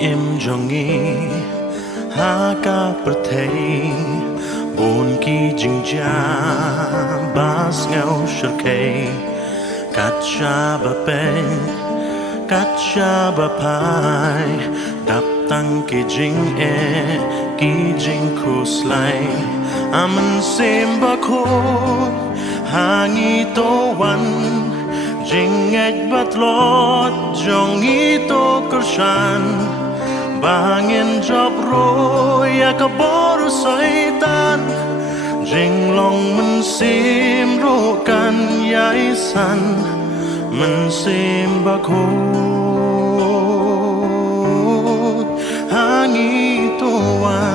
im jongi ha ka prathei bon ki jingja bas ngau shirkei kacha ba pen kacha ba pai đập tăng kỳ jing kỳ jing kuslai aman sim ba khôn hangi to wan jing et bat lot jong i to kershan bangin job ro ya ka bor saitan jing long man sim ro kan yai san man sim ba khôn hangi to wan